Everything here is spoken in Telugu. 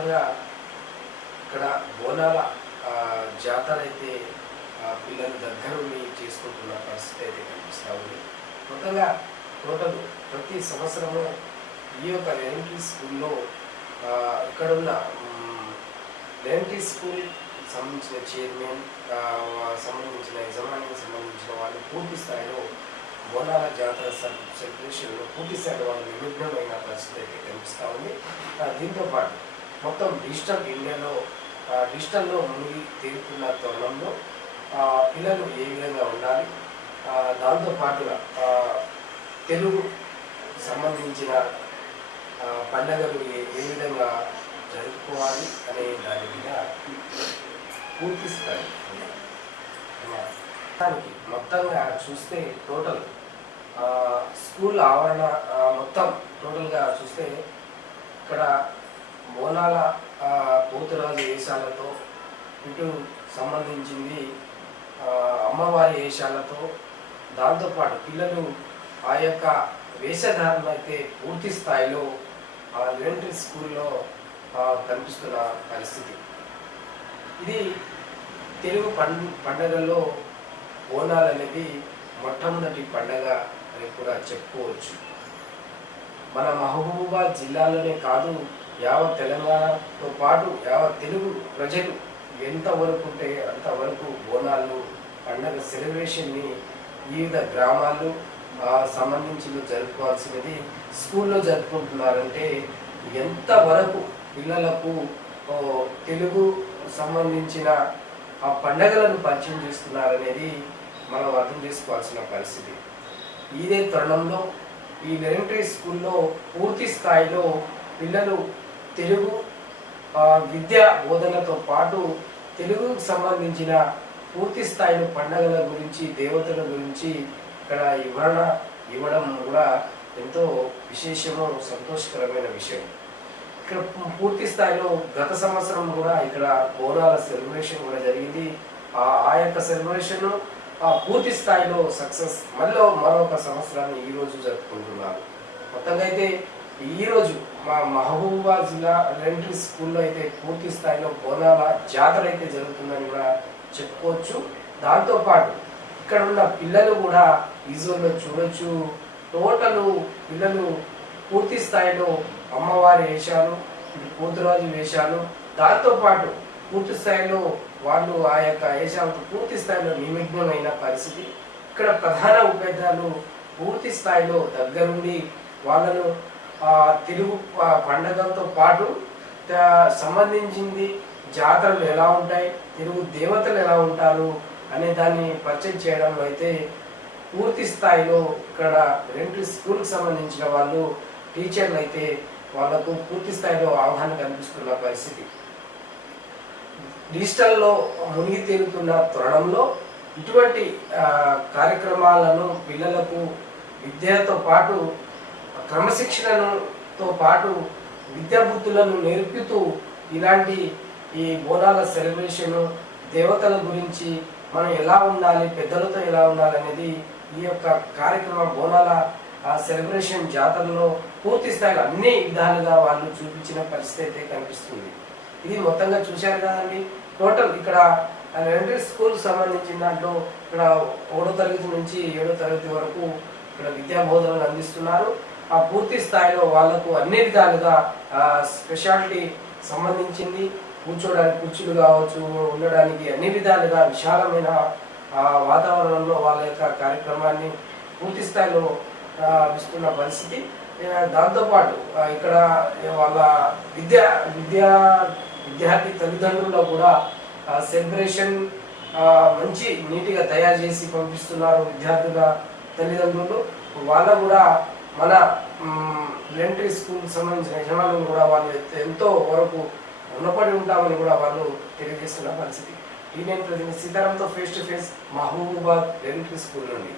మొత్తంగా ఇక్కడ బోనాల జాతర అయితే పిల్లలు దగ్గరుండి చేసుకుంటున్న పరిస్థితి అయితే కనిపిస్తూ ఉంది. మొత్తంగా ప్రతి సంవత్సరము ఈ యొక్క ఎలిమెంటరీ స్కూల్లో ఇక్కడున్న ఎలిమెంటరీ స్కూల్ సంబంధించిన చైర్మన్, సంబంధించిన యజమానికి సంబంధించిన వాళ్ళు పూర్తి స్థాయిలో బోనాల జాతర సెలబ్రేషన్లో పూర్తి స్థాయిలో వాళ్ళు నిమగ్నమైన పరిస్థితి అయితే కనిపిస్తూ ఉంది. దీంతోపాటు మొత్తం డిజిటల్లో మునిగి తేలుతున్న తరుణంలో పిల్లలు ఏ విధంగా ఉండాలి, దాంతోపాటుగా తెలుగు సంబంధించిన పండుగలు ఏ విధంగా జరుపుకోవాలి అనే దాని మీద పూర్తి స్థాయి మొత్తంగా చూస్తే టోటల్ స్కూల్ ఆవరణ మొత్తం టోటల్గా చూస్తే ఇక్కడ బోనాల పోతురాజు వేషాలతో ఇటు సంబంధించింది అమ్మవారి వేషాలతో, దాంతోపాటు పిల్లలు ఆ యొక్క వేషధారణ అయితే పూర్తి స్థాయిలో ఎలిమెంటరీ స్కూల్లో కనిపిస్తున్న పరిస్థితి. ఇది తెలుగు పండగల్లో బోనాలు అనేది మొట్టమొదటి పండగ అని కూడా చెప్పుకోవచ్చు. మన మహబూబాబాద్ జిల్లాలోనే కాదు, యావత్ తెలంగాణతో పాటు యావత్ తెలుగు ప్రజలు ఎంతవరకు ఉంటే అంతవరకు బోనాలు పండగ సెలబ్రేషన్ని వివిధ గ్రామాలు సంబంధించి జరుపుకోవాల్సినది స్కూల్లో జరుపుకుంటున్నారంటే ఎంతవరకు పిల్లలకు తెలుగు సంబంధించిన ఆ పండగలను పరిచయం చేస్తున్నారనేది మనం అర్థం చేసుకోవాల్సిన పరిస్థితి. ఇదే తరుణంలో ఈ ఎలిమెంటరీ స్కూల్లో పూర్తి స్థాయిలో పిల్లలు తెలుగు విద్యా బోధనతో పాటు తెలుగుకు సంబంధించిన పూర్తి స్థాయిలో పండగల గురించి, దేవతల గురించి ఇక్కడ ఇవ్వడం కూడా ఎంతో విశేషము, సంతోషకరమైన విషయం. ఇక్కడ పూర్తి స్థాయిలో గత సంవత్సరం కూడా ఇక్కడ బోనాల సెలబ్రేషన్ కూడా జరిగింది. ఆ యొక్క సెలబ్రేషన్ పూర్తి స్థాయిలో సక్సెస్ మరొక సంవత్సరాన్ని ఈరోజు జరుపుకుంటున్నారు. మొత్తంగా అయితే ఈరోజు మా మహబూబాబాద్ జిల్లా ఎలిమెంటరీ స్కూల్లో అయితే పూర్తి స్థాయిలో బోనాల జాతర అయితే జరుగుతుందని కూడా చెప్పుకోవచ్చు. దాంతోపాటు ఇక్కడ ఉన్న పిల్లలు కూడా విజువల్లో చూడొచ్చు. టోటల్ పిల్లలు పూర్తి స్థాయిలో అమ్మవారి వేషాలు, పోతురాజు వేషాలు, దాంతోపాటు పూర్తి స్థాయిలో వాళ్ళు ఆ యొక్క వేషాలతో పూర్తి స్థాయిలో నిమగ్నమైన పరిస్థితి. ఇక్కడ ప్రధాన ఉపాధ్యాయులు పూర్తి స్థాయిలో దగ్గరుండి వాళ్ళను తెలుగు పండగలతో పాటు సంబంధించింది జాతరలు ఎలా ఉంటాయి, తెలుగు దేవతలు ఎలా ఉంటారు అనే దాన్ని పరిచయం చేయడంలో అయితే పూర్తి స్థాయిలో ఇక్కడ ఎలిమెంటరీ స్కూల్కి సంబంధించిన వాళ్ళు టీచర్లు అయితే వాళ్ళకు పూర్తి స్థాయిలో అవగాహన కనిపిస్తున్న పరిస్థితి. డిజిటల్లో మునిగి తేలుతున్న తరుణంలో ఇటువంటి కార్యక్రమాలను పిల్లలకు విద్యతో పాటు క్రమశిక్షణతో పాటు విద్యాబుద్ధులను నేర్పుతూ ఇలాంటి ఈ బోనాల సెలబ్రేషన్, దేవతల గురించి మనం ఎలా ఉండాలి, పెద్దలతో ఎలా ఉండాలి అనేది ఈ యొక్క కార్యక్రమం బోనాల సెలబ్రేషన్ జాతరలో పూర్తి స్థాయిలో అన్ని విధాలుగా వాళ్ళు చూపించిన పరిస్థితి అయితే కనిపిస్తుంది. ఇది మొత్తంగా చూశారు కదండి. టోటల్ ఇక్కడ ఎలిమెంటరీ స్కూల్ సంబంధించిన దాంట్లో ఇక్కడ 1వ తరగతి నుంచి 7వ తరగతి వరకు ఇక్కడ విద్యా బోధనలు అందిస్తున్నారు. ఆ పూర్తి స్థాయిలో వాళ్లకు అన్ని విధాలుగా స్పెషాలిటీ సంబంధించింది, కూర్చోడానికి కుర్చీలు కావచ్చు, ఉండడానికి అన్ని విధాలుగా విశాలమైన వాతావరణంలో వాళ్ళ యొక్క కార్యక్రమాన్ని పూర్తి స్థాయిలో ఇస్తున్న పరిస్థితి. దాంతోపాటు ఇక్కడ వాళ్ళ విద్యార్థి తల్లిదండ్రుల్లో కూడా సెలబ్రేషన్ మంచి నీట్గా తయారు చేసి పంపిస్తున్నారు విద్యార్థుల తల్లిదండ్రులు. వాళ్ళ కూడా మన ఎలిమెంటరీ స్కూల్కి సంబంధించిన యజమానులు కూడా వాళ్ళు ఎంతో వరకు రుణపడి ఉంటామని కూడా వాళ్ళు తెలియజేస్తున్న పరిస్థితి. ఈ నేను ప్రతినిధి సీతారాంతో face to face Mahabubabad elementary school నుండి.